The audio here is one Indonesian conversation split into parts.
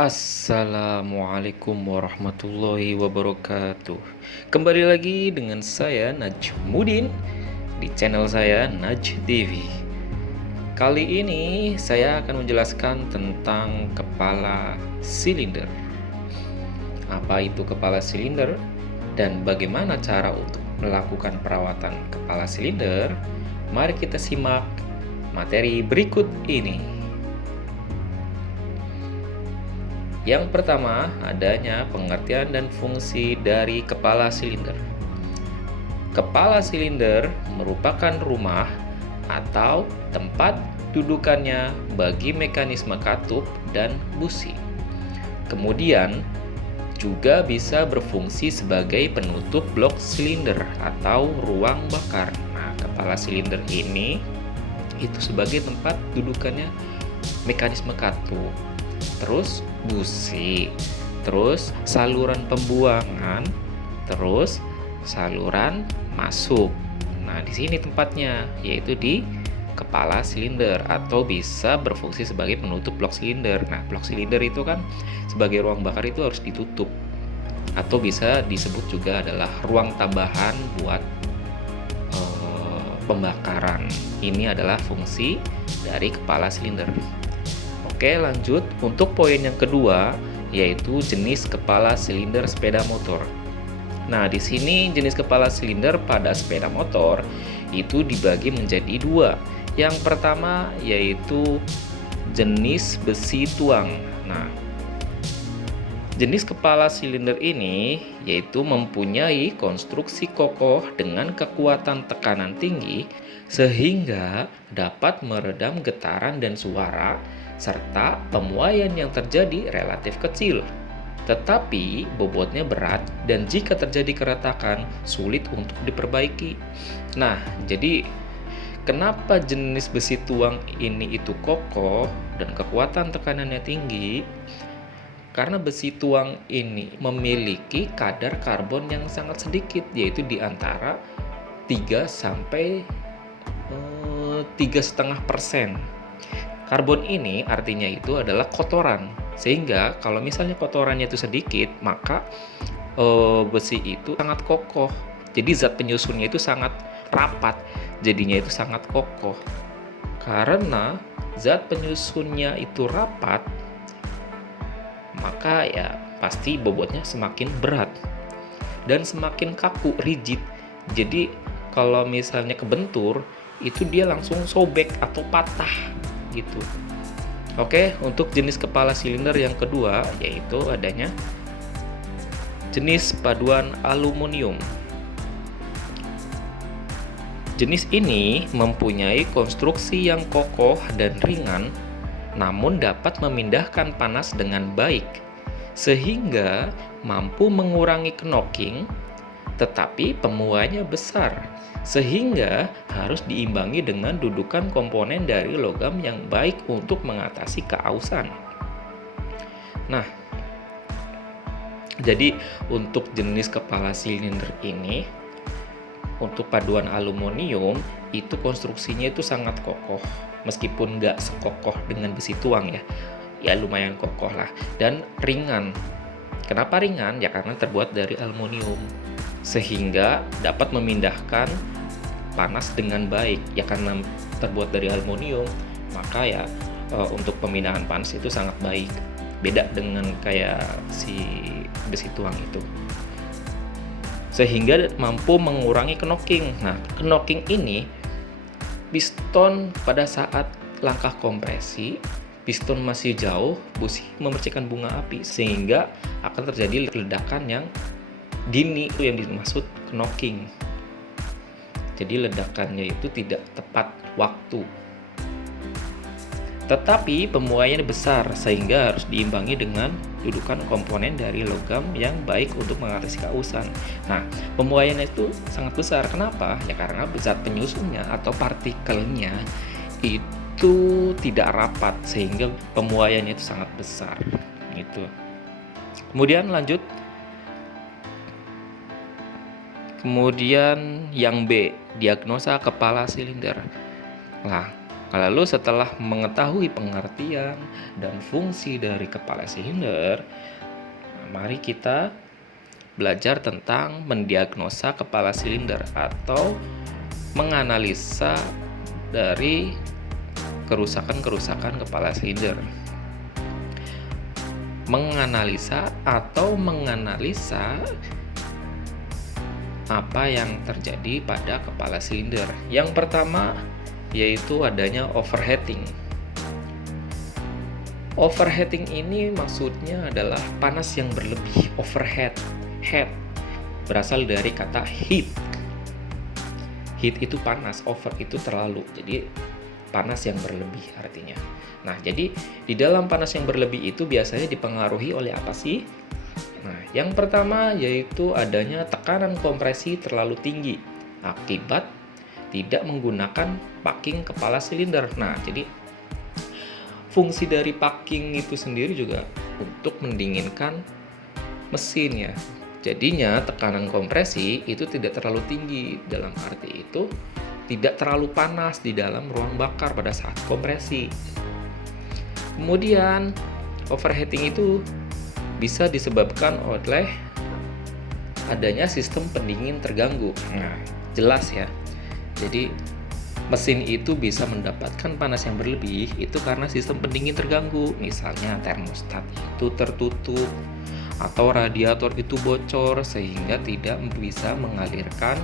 Assalamualaikum warahmatullahi wabarakatuh. Kembali lagi dengan saya Najmuddin di channel saya Naj TV. Kali ini saya akan menjelaskan tentang kepala silinder. Apa itu kepala silinder dan bagaimana cara untuk melakukan perawatan kepala silinder? Mari kita simak materi berikut ini. Yang pertama, adanya pengertian dan fungsi dari kepala silinder. Kepala silinder merupakan rumah atau tempat dudukannya bagi mekanisme katup dan busi. Kemudian, juga bisa berfungsi sebagai penutup blok silinder atau ruang bakar. Nah, kepala silinder ini itu sebagai tempat dudukannya mekanisme katup. Terus busi, terus saluran pembuangan, terus saluran masuk. Nah, di sini tempatnya yaitu di kepala silinder atau bisa berfungsi sebagai penutup blok silinder. Nah, blok silinder itu kan sebagai ruang bakar itu harus ditutup atau bisa disebut juga adalah ruang tambahan buat pembakaran. Ini adalah fungsi dari kepala silinder. Oke, lanjut untuk poin yang kedua, yaitu jenis kepala silinder sepeda motor. Nah, di sini jenis kepala silinder pada sepeda motor itu dibagi menjadi dua. Yang pertama yaitu jenis besi tuang. Nah, jenis kepala silinder ini yaitu mempunyai konstruksi kokoh dengan kekuatan tekanan tinggi sehingga dapat meredam getaran dan suara serta pemuaian yang terjadi relatif kecil. Tetapi bobotnya berat dan jika terjadi keretakan sulit untuk diperbaiki. Nah, jadi kenapa jenis besi tuang ini itu kokoh dan kekuatan tekanannya tinggi? Karena besi tuang ini memiliki kadar karbon yang sangat sedikit, yaitu di antara 3 sampai 3,5%. Karbon ini artinya itu adalah kotoran, sehingga kalau misalnya kotorannya itu sedikit, maka besi itu sangat kokoh. Jadi zat penyusunnya itu sangat rapat, jadinya itu sangat kokoh. Karena zat penyusunnya itu rapat, maka ya pasti bobotnya semakin berat dan semakin kaku, rigid. Jadi kalau misalnya kebentur, itu dia langsung sobek atau patah gitu. Oke, untuk jenis kepala silinder yang kedua yaitu adanya jenis paduan aluminium. Jenis ini mempunyai konstruksi yang kokoh dan ringan, namun dapat memindahkan panas dengan baik, sehingga mampu mengurangi knocking, tetapi pemuaiannya besar, sehingga harus diimbangi dengan dudukan komponen dari logam yang baik untuk mengatasi keausan. Nah, jadi untuk jenis kepala silinder ini, untuk paduan aluminium itu konstruksinya itu sangat kokoh, meskipun nggak sekokoh dengan besi tuang ya lumayan kokoh lah, dan ringan. Kenapa ringan? Ya karena terbuat dari aluminium, sehingga dapat memindahkan panas dengan baik. Ya karena terbuat dari aluminium, maka ya untuk pemindahan panas itu sangat baik. Beda dengan kayak si besi tuang itu. Sehingga mampu mengurangi knocking. Nah, knocking ini piston pada saat langkah kompresi, piston masih jauh, busi memercikan bunga api, sehingga akan terjadi ledakan yang dini, itu yang dimaksud knocking. Jadi ledakannya itu tidak tepat waktu. Tetapi pemuaiannya besar sehingga harus diimbangi dengan dudukan komponen dari logam yang baik untuk mengatasi keausan. Nah, pemuaiannya itu sangat besar. Kenapa? Ya karena zat penyusunnya atau partikelnya itu tidak rapat sehingga pemuaiannya itu sangat besar. Gitu. Kemudian lanjut. Kemudian yang B, diagnosa kepala silinder. Nah, Lalu setelah mengetahui pengertian dan fungsi dari kepala silinder, mari kita belajar tentang mendiagnosa kepala silinder atau menganalisa dari kerusakan-kerusakan kepala silinder. Menganalisa apa yang terjadi pada kepala silinder. Yang pertama yaitu adanya overheating. Overheating ini maksudnya adalah panas yang berlebih. Overheat, heat berasal dari kata heat. Heat itu panas, over itu terlalu. Jadi panas yang berlebih artinya. Nah, jadi di dalam panas yang berlebih itu biasanya dipengaruhi oleh apa sih? Nah, yang pertama yaitu adanya tekanan kompresi terlalu tinggi akibat tidak menggunakan packing kepala silinder. Nah, jadi fungsi dari packing itu sendiri juga untuk mendinginkan mesin ya. Jadinya tekanan kompresi itu tidak terlalu tinggi, dalam arti itu tidak terlalu panas di dalam ruang bakar pada saat kompresi. Kemudian overheating itu bisa disebabkan oleh adanya sistem pendingin terganggu. Nah, jelas ya. Jadi mesin itu bisa mendapatkan panas yang berlebih itu karena sistem pendingin terganggu. Misalnya termostat itu tertutup atau radiator itu bocor sehingga tidak bisa mengalirkan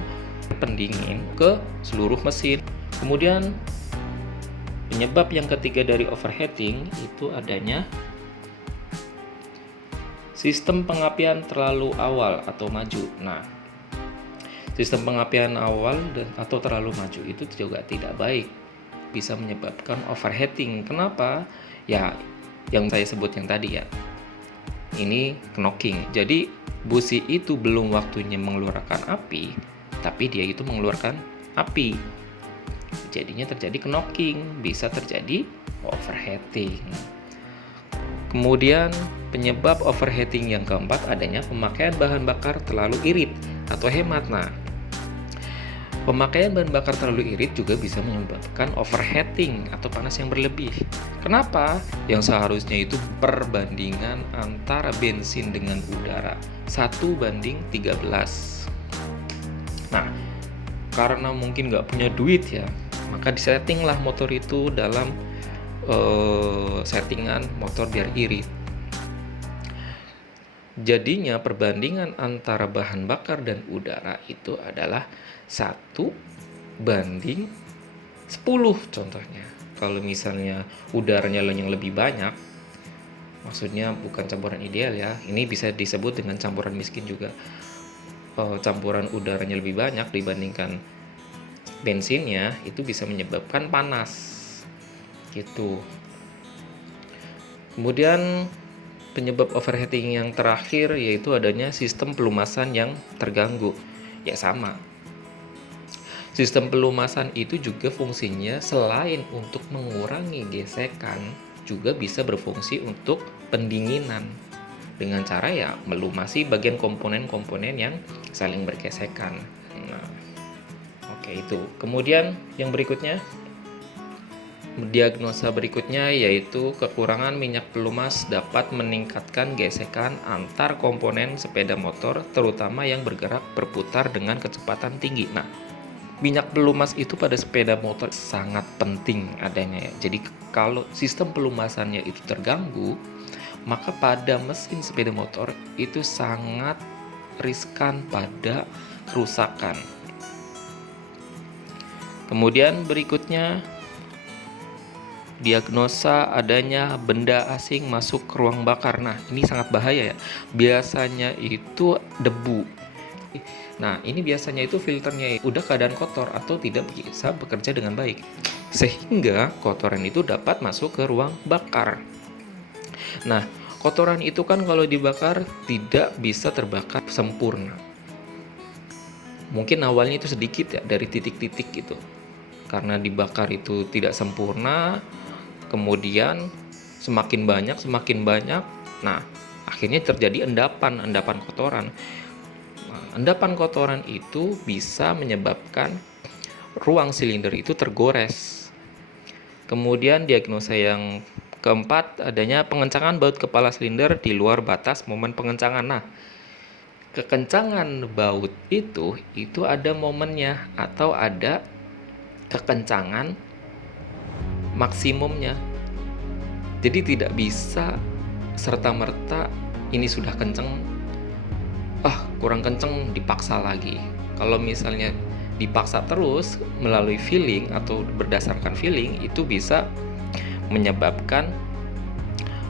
pendingin ke seluruh mesin. Kemudian penyebab yang ketiga dari overheating itu adanya sistem pengapian terlalu awal atau maju. Nah, sistem pengapian awal atau terlalu maju itu juga tidak baik, bisa menyebabkan overheating. Kenapa? Ya, yang saya sebut yang tadi ya. Ini knocking. Jadi busi itu belum waktunya mengeluarkan api, tapi dia itu mengeluarkan api. Jadinya terjadi knocking, bisa terjadi overheating. Kemudian penyebab overheating yang keempat adanya pemakaian bahan bakar terlalu irit atau hemat. Nah, pemakaian bahan bakar terlalu irit juga bisa menyebabkan overheating atau panas yang berlebih. Kenapa? Yang seharusnya itu perbandingan antara bensin dengan udara 1:13. Nah, karena mungkin nggak punya duit ya, maka disettinglah motor itu dalam settingan motor biar irit. Jadinya perbandingan antara bahan bakar dan udara itu adalah 1:10 contohnya. Kalau misalnya udaranya yang lebih banyak, maksudnya bukan campuran ideal ya, ini bisa disebut dengan campuran miskin juga. Campuran udaranya lebih banyak dibandingkan bensinnya, itu bisa menyebabkan panas gitu. Kemudian penyebab overheating yang terakhir yaitu adanya sistem pelumasan yang terganggu. Ya sama. Sistem pelumasan itu juga fungsinya selain untuk mengurangi gesekan, juga bisa berfungsi untuk pendinginan. Dengan cara ya melumasi bagian komponen-komponen yang saling bergesekan. Nah, oke itu. Kemudian yang berikutnya, diagnosa berikutnya yaitu kekurangan minyak pelumas dapat meningkatkan gesekan antar komponen sepeda motor, terutama yang bergerak berputar dengan kecepatan tinggi. Nah, minyak pelumas itu pada sepeda motor sangat penting adanya ya. Jadi kalau sistem pelumasannya itu terganggu, maka pada mesin sepeda motor itu sangat riskan pada kerusakan. Kemudian berikutnya, diagnosa adanya benda asing masuk ke ruang bakar. Nah, ini sangat bahaya ya. Biasanya itu debu. Nah, ini biasanya itu filternya udah keadaan kotor atau tidak bisa bekerja dengan baik, sehingga kotoran itu dapat masuk ke ruang bakar. Nah, kotoran itu kan kalau dibakar tidak bisa terbakar sempurna. Mungkin awalnya itu sedikit ya, dari titik-titik gitu. Karena dibakar itu tidak sempurna, kemudian semakin banyak. Nah, akhirnya terjadi endapan kotoran. Nah, endapan kotoran itu bisa menyebabkan ruang silinder itu tergores. Kemudian diagnosa yang keempat, adanya pengencangan baut kepala silinder di luar batas momen pengencangan. Nah, kekencangan baut itu ada momennya atau ada kekencangan maksimumnya. Jadi tidak bisa serta-merta ini sudah kenceng, kurang kenceng dipaksa lagi. Kalau misalnya dipaksa terus melalui feeling atau berdasarkan feeling, itu bisa menyebabkan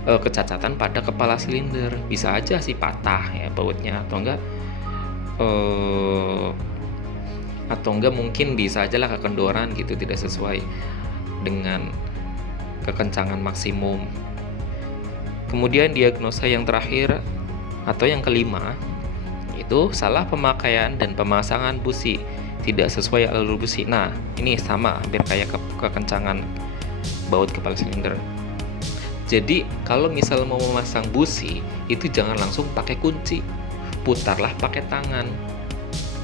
kecacatan pada kepala silinder. Bisa aja sih patah ya bautnya, atau enggak mungkin bisa aja lah kekendoran gitu, tidak sesuai dengan kekencangan maksimum. Kemudian diagnosa yang terakhir atau yang kelima itu salah pemakaian dan pemasangan busi, tidak sesuai alur busi. Nah, ini sama hampir kayak kekencangan baut kepala silinder. Jadi kalau misal mau memasang busi, itu jangan langsung pakai kunci, putarlah pakai tangan.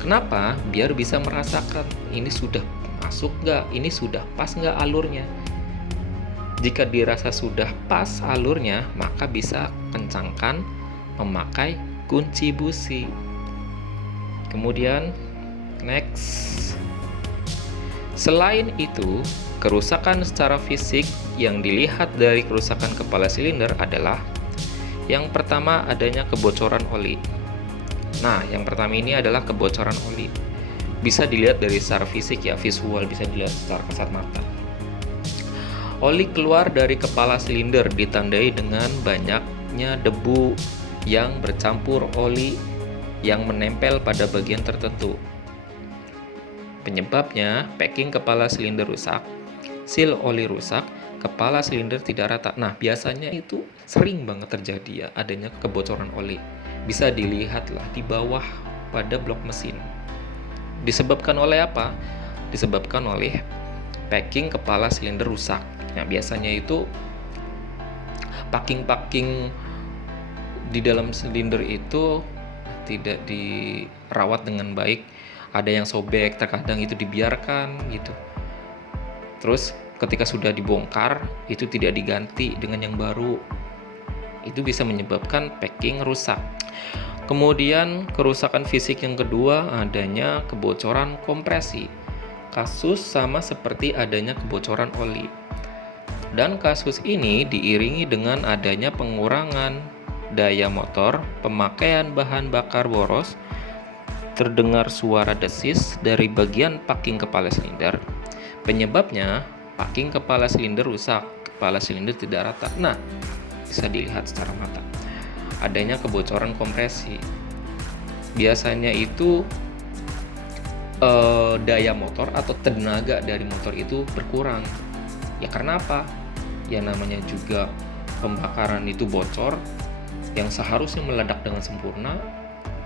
Kenapa? Biar bisa merasakan ini sudah masuk nggak, ini sudah pas nggak alurnya. Jika dirasa sudah pas alurnya, maka bisa kencangkan memakai kunci busi. Kemudian next, selain itu, kerusakan secara fisik yang dilihat dari kerusakan kepala silinder adalah yang pertama, adanya kebocoran oli. Nah, yang pertama ini adalah kebocoran oli. Bisa dilihat dari secara fisik ya, visual, bisa dilihat secara kasat mata. Oli keluar dari kepala silinder ditandai dengan banyaknya debu yang bercampur oli yang menempel pada bagian tertentu. Penyebabnya, packing kepala silinder rusak, seal oli rusak, kepala silinder tidak rata. Nah, biasanya itu sering banget terjadi ya, adanya kebocoran oli. Bisa dilihatlah di bawah pada blok mesin. Disebabkan oleh apa? Disebabkan oleh packing kepala silinder rusak. Nah, biasanya itu packing di dalam silinder itu tidak dirawat dengan baik. Ada yang sobek, terkadang itu dibiarkan gitu. Terus ketika sudah dibongkar, itu tidak diganti dengan yang baru. Itu bisa menyebabkan packing rusak. Kemudian kerusakan fisik yang kedua, adanya kebocoran kompresi. Kasus sama seperti adanya kebocoran oli. Dan kasus ini diiringi dengan adanya pengurangan daya motor, pemakaian bahan bakar boros, terdengar suara desis dari bagian packing kepala silinder. Penyebabnya, packing kepala silinder rusak, kepala silinder tidak rata. Nah, bisa dilihat secara mata. Adanya kebocoran kompresi. Biasanya itu daya motor atau tenaga dari motor itu berkurang. Ya karena apa? Ya namanya juga pembakaran itu bocor, yang seharusnya meledak dengan sempurna,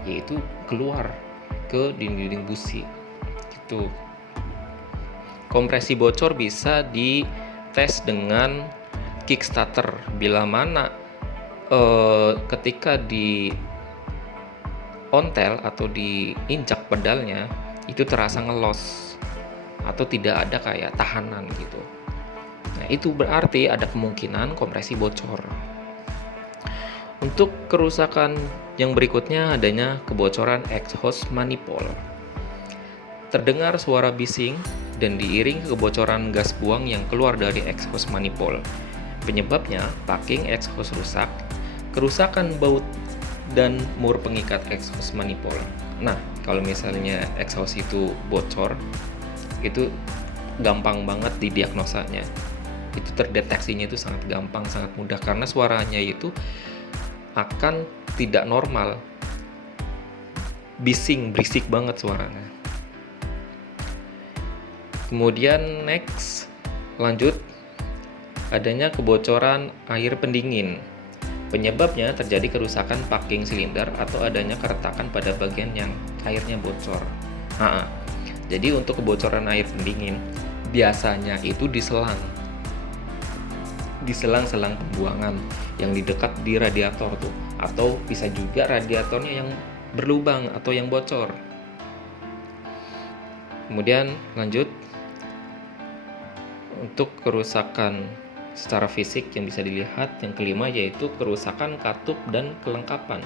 yaitu keluar ke dinding-dinding busi. Gitu. Kompresi bocor bisa dites dengan kickstarter. Bila mana ketika di ontel atau diinjak pedalnya itu terasa ngelos atau tidak ada kayak tahanan gitu. Nah, itu berarti ada kemungkinan kompresi bocor. Untuk kerusakan yang berikutnya adanya kebocoran exhaust manifold. Terdengar suara bising dan diiring kebocoran gas buang yang keluar dari exhaust manifold. Penyebabnya packing exhaust rusak, kerusakan baut dan mur pengikat exhaust manifold. Nah, kalau misalnya exhaust itu bocor, itu gampang banget didiagnosanya. Itu terdeteksinya itu sangat gampang, sangat mudah karena suaranya itu akan tidak normal. Bising, berisik banget suaranya. Kemudian next, lanjut, adanya kebocoran air pendingin. Penyebabnya terjadi kerusakan packing silinder atau adanya keretakan pada bagian yang airnya bocor. Jadi untuk kebocoran air pendingin biasanya itu di selang-selang pembuangan yang di dekat di radiator tuh, atau bisa juga radiatornya yang berlubang atau yang bocor. Kemudian lanjut, untuk kerusakan secara fisik yang bisa dilihat. Yang kelima yaitu kerusakan katup dan kelengkapan.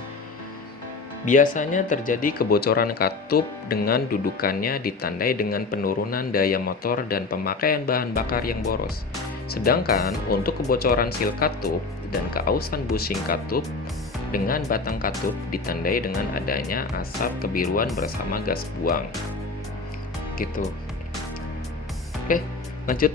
Biasanya terjadi kebocoran katup dengan dudukannya ditandai dengan penurunan daya motor dan pemakaian bahan bakar yang boros. Sedangkan untuk kebocoran seal katup dan keausan bushing katup dengan batang katup ditandai dengan adanya asap kebiruan bersama gas buang. Gitu. Oke, lanjut.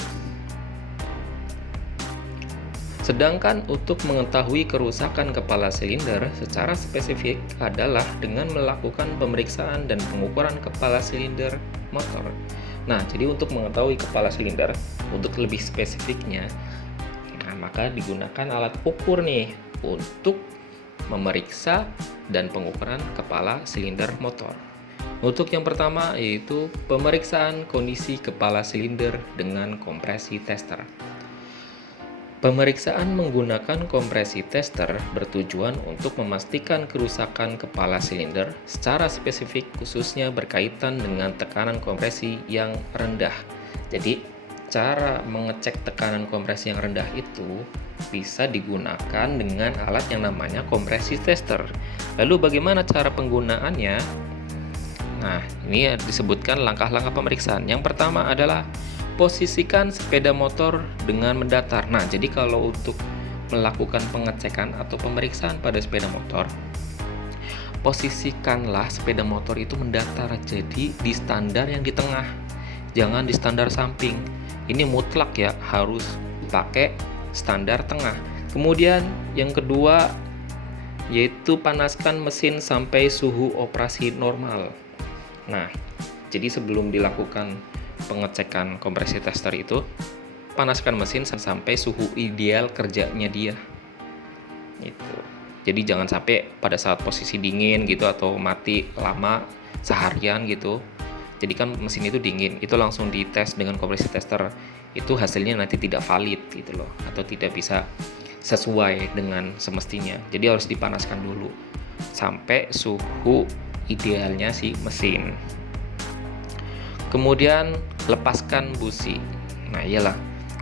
Sedangkan untuk mengetahui kerusakan kepala silinder secara spesifik adalah dengan melakukan pemeriksaan dan pengukuran kepala silinder motor. Nah, jadi untuk mengetahui kepala silinder, untuk lebih spesifiknya, maka digunakan alat ukur nih untuk memeriksa dan pengukuran kepala silinder motor. Untuk yang pertama yaitu pemeriksaan kondisi kepala silinder dengan kompresi tester. Pemeriksaan menggunakan kompresi tester bertujuan untuk memastikan kerusakan kepala silinder secara spesifik, khususnya berkaitan dengan tekanan kompresi yang rendah. Jadi, cara mengecek tekanan kompresi yang rendah itu bisa digunakan dengan alat yang namanya kompresi tester. Lalu bagaimana cara penggunaannya? Nah, ini disebutkan langkah-langkah pemeriksaan. Yang pertama adalah posisikan sepeda motor dengan mendatar. Nah, jadi kalau untuk melakukan pengecekan atau pemeriksaan pada sepeda motor, posisikanlah sepeda motor itu mendatar. Jadi di standar yang di tengah, jangan di standar samping. Ini mutlak ya, harus pakai standar tengah. Kemudian yang kedua yaitu panaskan mesin sampai suhu operasi normal. Nah, jadi sebelum dilakukan pengecekan kompresi tester itu, panaskan mesin sampai suhu ideal kerjanya dia. Gitu. Jadi jangan sampai pada saat posisi dingin gitu atau mati lama seharian gitu. Jadi kan mesin itu dingin, itu langsung dites dengan kompresi tester. Itu hasilnya nanti tidak valid gitu loh, atau tidak bisa sesuai dengan semestinya. Jadi harus dipanaskan dulu sampai suhu idealnya si mesin. Kemudian lepaskan busi. Nah iyalah,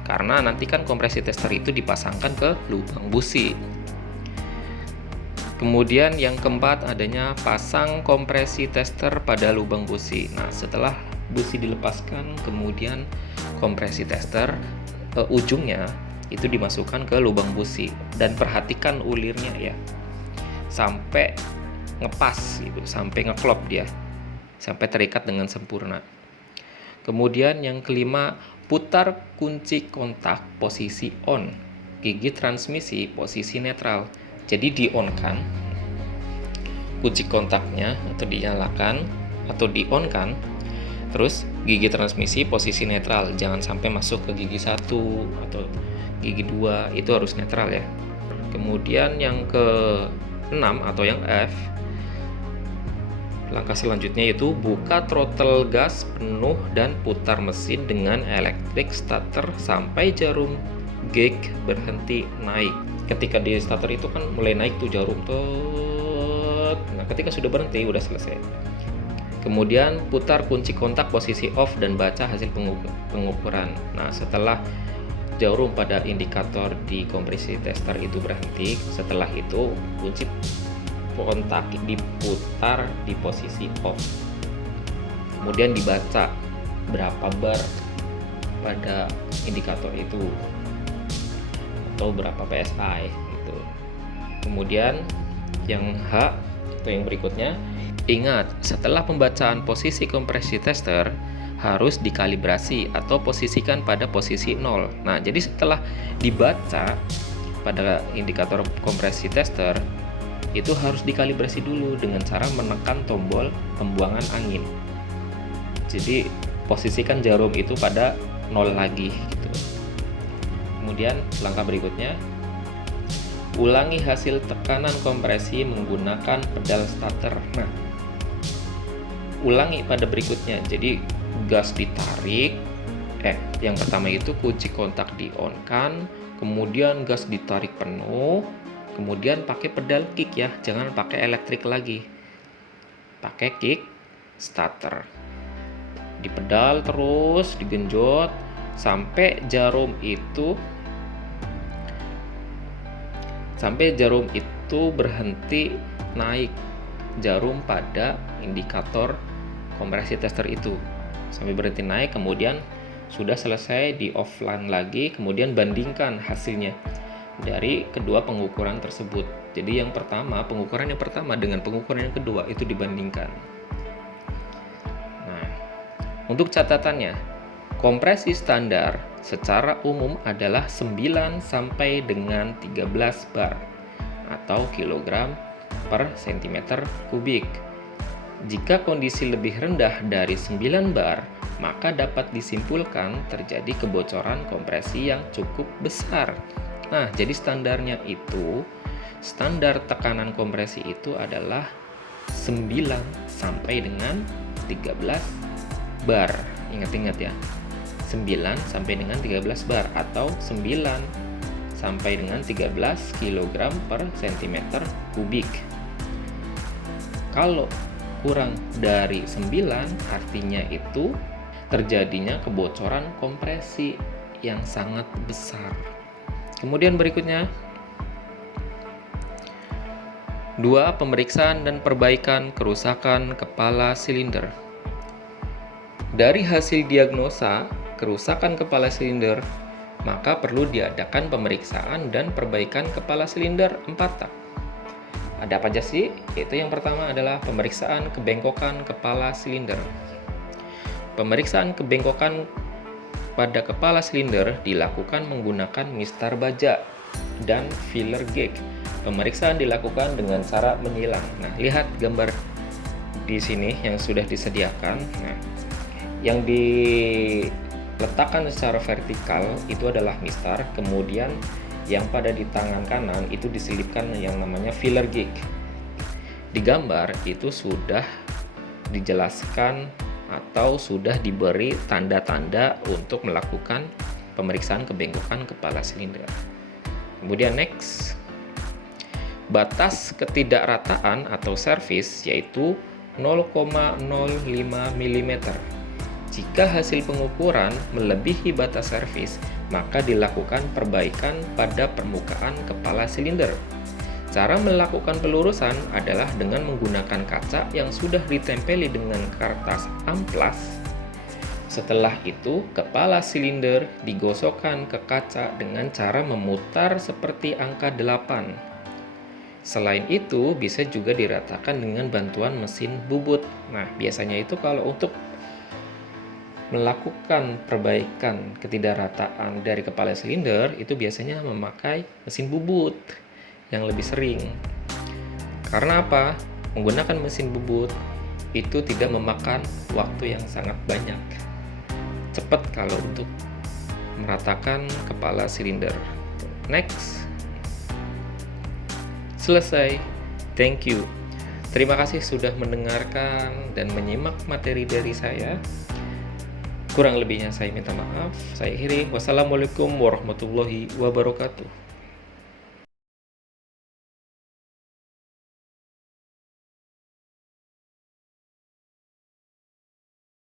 karena nanti kan kompresi tester itu dipasangkan ke lubang busi. Kemudian yang keempat adanya pasang kompresi tester pada lubang busi. Nah setelah busi dilepaskan, kemudian kompresi tester ujungnya itu dimasukkan ke lubang busi dan perhatikan ulirnya ya, sampai ngepas gitu, sampai ngeklop dia, sampai terikat dengan sempurna. Kemudian yang kelima, putar kunci kontak posisi on, gigi transmisi posisi netral. Jadi di-on-kan kunci kontaknya atau dinyalakan atau di-on-kan, terus gigi transmisi posisi netral, jangan sampai masuk ke gigi 1 atau gigi 2, itu harus netral ya. Kemudian yang ke-6 atau yang F, langkah selanjutnya yaitu buka throttle gas penuh dan putar mesin dengan electric starter sampai jarum gauge berhenti naik. Ketika di starter itu kan mulai naik tuh jarum tot. Nah, ketika sudah berhenti udah selesai. Kemudian putar kunci kontak posisi off dan baca hasil pengukuran. Nah, setelah jarum pada indikator di kompresi tester itu berhenti, setelah itu kunci kontak diputar di posisi off, kemudian dibaca berapa bar pada indikator itu atau berapa PSI gitu. Kemudian yang H atau yang berikutnya, ingat setelah pembacaan posisi kompresi tester harus dikalibrasi atau posisikan pada posisi 0. Nah jadi setelah dibaca pada indikator kompresi tester itu harus dikalibrasi dulu dengan cara menekan tombol pembuangan angin. Jadi posisikan jarum itu pada 0 lagi gitu. Kemudian langkah berikutnya, ulangi hasil tekanan kompresi menggunakan pedal starter. Nah, ulangi pada berikutnya. Jadi gas ditarik, yang pertama itu kunci kontak di-on-kan, kemudian gas ditarik penuh, kemudian pakai pedal kick ya, jangan pakai elektrik lagi, pakai kick starter, di pedal terus digenjot sampai jarum itu berhenti naik jarum pada indikator kompresi tester itu, sampai berhenti naik, kemudian sudah selesai di offline lagi, kemudian bandingkan hasilnya dari kedua pengukuran tersebut. Jadi pengukuran yang pertama dengan pengukuran yang kedua itu dibandingkan. Nah, untuk catatannya, kompresi standar secara umum adalah 9 sampai dengan 13 bar atau kilogram per cm kubik. Jika kondisi lebih rendah dari 9 bar, maka dapat disimpulkan terjadi kebocoran kompresi yang cukup besar. Nah, jadi standar tekanan kompresi itu adalah 9 sampai dengan 13 bar. Ingat-ingat ya, 9 sampai dengan 13 bar atau 9 sampai dengan 13 kg per cm kubik. Kalau kurang dari 9, artinya itu terjadinya kebocoran kompresi yang sangat besar. Kemudian berikutnya, 2. Pemeriksaan dan perbaikan kerusakan kepala silinder. Dari hasil diagnosa kerusakan kepala silinder, maka perlu diadakan pemeriksaan dan perbaikan kepala silinder 4 tak. Ada apa aja sih? Itu yang pertama adalah pemeriksaan kebengkokan kepala silinder. Pemeriksaan kebengkokan pada kepala silinder dilakukan menggunakan mistar baja dan filler gauge. Pemeriksaan dilakukan dengan cara menyilang. Nah, lihat gambar di sini yang sudah disediakan. Nah, yang diletakkan secara vertikal itu adalah mistar, kemudian yang pada di tangan kanan itu diselipkan yang namanya filler gauge. Di gambar itu sudah dijelaskan atau sudah diberi tanda-tanda untuk melakukan pemeriksaan kebengkokan kepala silinder. Kemudian next, batas ketidakrataan atau servis yaitu 0,05 mm. Jika hasil pengukuran melebihi batas servis, maka dilakukan perbaikan pada permukaan kepala silinder. Cara melakukan pelurusan adalah dengan menggunakan kaca yang sudah ditempeli dengan kertas amplas. Setelah itu, kepala silinder digosokkan ke kaca dengan cara memutar seperti angka 8. Selain itu, bisa juga diratakan dengan bantuan mesin bubut. Nah, biasanya itu kalau untuk melakukan perbaikan ketidakrataan dari kepala silinder, itu biasanya memakai mesin bubut yang lebih sering. Karena apa? Menggunakan mesin bubut itu tidak memakan waktu yang sangat banyak. Cepat kalau untuk meratakan kepala silinder. Next. Selesai. Thank you. Terima kasih sudah mendengarkan dan menyimak materi dari saya. Kurang lebihnya saya minta maaf. Saya akhiri. Wassalamualaikum warahmatullahi wabarakatuh.